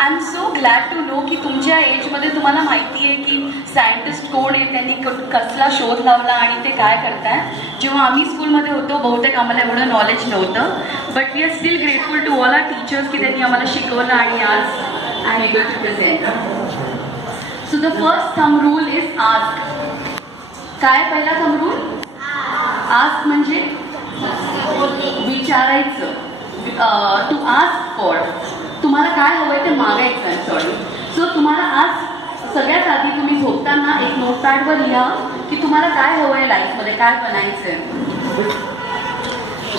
I am so glad to know की तुमच्या एजमध्ये तुम्हाला माहिती आहे की सायंटिस्ट कोण आहे, त्यांनी कसला शोध लावला आणि ते काय करताय. जेव्हा आम्ही स्कूलमध्ये होतो बहुतेक आम्हाला एवढं नॉलेज नव्हतं, but we are still grateful to all our teachers की त्यांनी आम्हाला शिकवलं आणि आज I am able to present. So the first thumb rule is ask. काय पहिला थंब रूल? आस्क म्हणजे विचारायचं. टू आस्क फॉर, तुम्हाला काय हवंय ते मागायचं. सॉरी. सो तुम्हाला आज सगळ्यात आधी तुम्ही झोपताना एक नोटपॅडवर लिहा की तुम्हाला काय हवंय लाईफमध्ये, काय बनायचंय.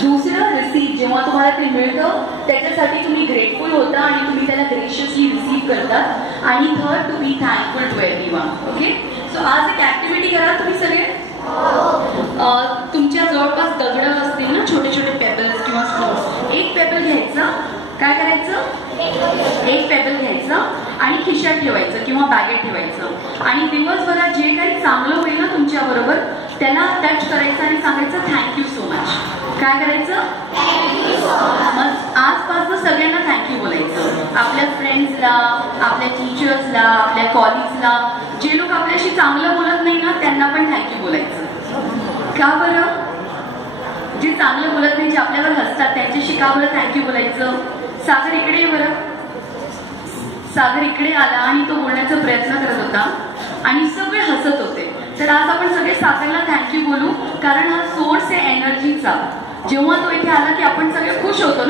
दुसरं रिसीव्ह, जेव्हा तुम्हाला ते मिळतं त्याच्यासाठी तुम्ही ग्रेटफुल होता आणि तुम्ही त्याला ग्रेशियसली रिसीव्ह करतात. आणि third, to be thankful to everyone. Okay. So आज एक ऍक्टिव्हिटी करा तुम्ही सगळे. तुमच्या जवळपास दगड असतील ना, छोटे छोटे पेबल्स किंवा स्टोन्स. एक पेबल घ्यायचं, काय करायचं, एक पेबल घ्यायचं आणि खिशात ठेवायचं किंवा बॅगेत ठेवायचं. आणि दिवसभरात जे काही चांगलं होईल ना तुमच्या बरोबर त्याला टच करायचं आणि सांगायचं थँक्यू सो मच. काय करायचं? मग आजपासून सगळ्यांना थँक्यू बोलायचं. आपल्या फ्रेंड्सला, आपल्या टीचर्सला, आपल्या कॉलिग्सला, जे लोक आपल्याशी चांगलं बोलत नाही ना त्यांना पण थँक्यू बोलायचं. का बरं? जे चांगलं बोलत नाही, जे आपल्यावर हसतात त्यांच्याशी का बरं थँक्यू बोलायचं? सागर इकडे ये बरं. सागर इकडे आला आणि तो बोलण्याचा प्रयत्न करत होता आणि सगळे हसत होते. तर आज आपण सगळे सागरला थँक्यू बोलू, कारण हा सोर्स आहे एनर्जीचा. जेव्हा तो इथे आला की आपण सगळे खुश होतो.